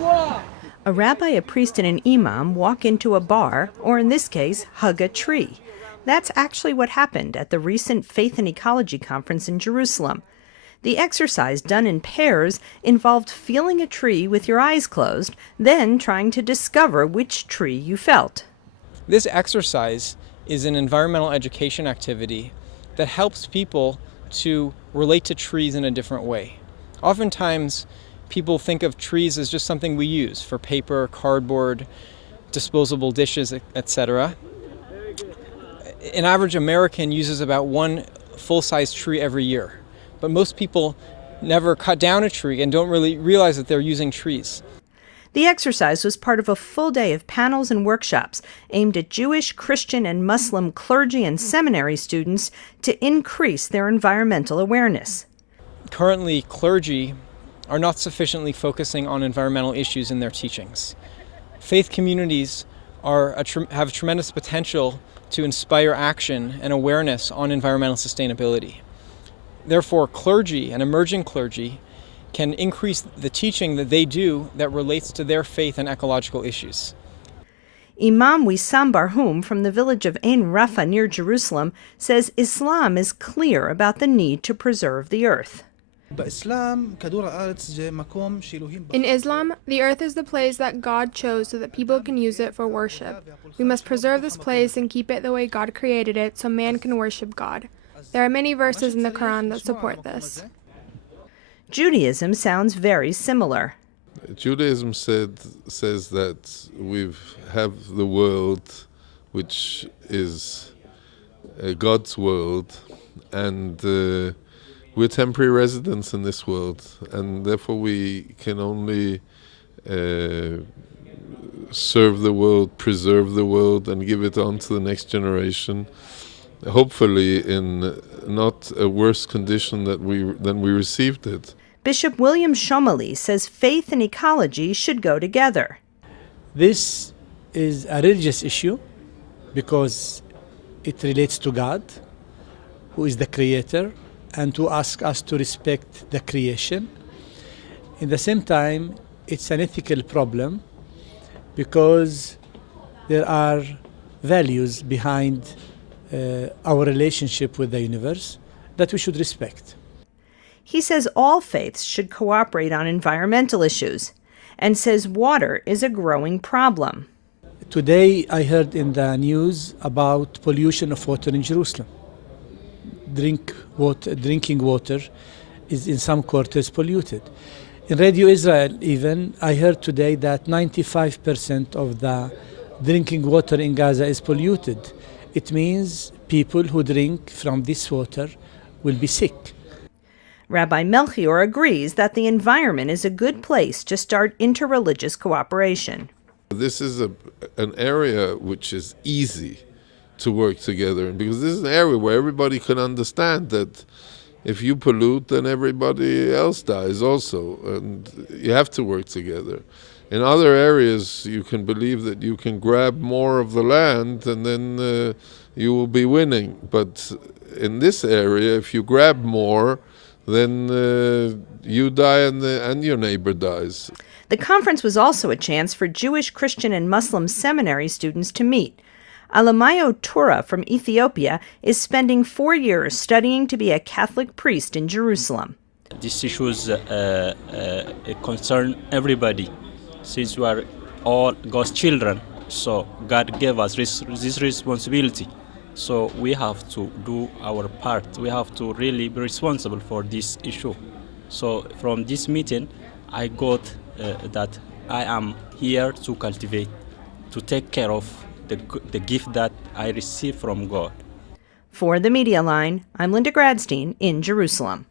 A rabbi, a priest, and an imam walk into a bar, or in this case, hug a tree. That's actually what happened at the recent Faith and Ecology conference in Jerusalem. The exercise, done in pairs, involved feeling a tree with your eyes closed, then trying to discover which tree you felt. This exercise is an environmental education activity that helps people to relate to trees in a different way. Oftentimes, people think of trees as just something we use for paper, cardboard, disposable dishes, etc. An average American uses about one full-size tree every year. But most people never cut down a tree and don't really realize that they're using trees. The exercise was part of a full day of panels and workshops aimed at Jewish, Christian, and Muslim clergy and seminary students to increase their environmental awareness. Currently, clergy are not sufficiently focusing on environmental issues in their teachings. Faith communities have tremendous potential to inspire action and awareness on environmental sustainability. Therefore, clergy and emerging clergy can increase the teaching that they do that relates to their faith and ecological issues. Imam Wisam Barhum from the village of Rafa near Jerusalem says Islam is clear about the need to preserve the earth. In Islam, the earth is the place that God chose so that people can use it for worship. We must preserve this place and keep it the way God created it so man can worship God. There are many verses in the Quran that support this. Judaism sounds very similar. Judaism says that we have the world, which is God's world, and we're temporary residents in this world, and therefore we can only serve the world, preserve the world, and give it on to the next generation, hopefully in not a worse condition than we received it. Bishop William Shomali says faith and ecology should go together. This is a religious issue because it relates to God, who is the creator, and to ask us to respect the creation. In the same time, it's an ethical problem because there are values behind our relationship with the universe that we should respect. He says all faiths should cooperate on environmental issues and says water is a growing problem. Today I heard in the news about pollution of water in Jerusalem. Drinking water is in some quarters polluted. In Radio Israel even, I heard today that 95% of the drinking water in Gaza is polluted. It means people who drink from this water will be sick. Rabbi Melchior agrees that the environment is a good place to start interreligious cooperation. This is an area which is easy to work together in, because this is an area where everybody can understand that if you pollute, then everybody else dies also, and you have to work together. In other areas, you can believe that you can grab more of the land and then you will be winning. But in this area, if you grab more, then you die and your neighbor dies. The conference was also a chance for Jewish, Christian, and Muslim seminary students to meet. Alamayo Tura from Ethiopia is spending 4 years studying to be a Catholic priest in Jerusalem. These issues concern everybody, since we are all God's children. So God gave us this responsibility. So we have to do our part. We have to really be responsible for this issue. So from this meeting, I got that I am here to cultivate, to take care of the gift that I received from God. For the Media Line, I'm Linda Gradstein in Jerusalem.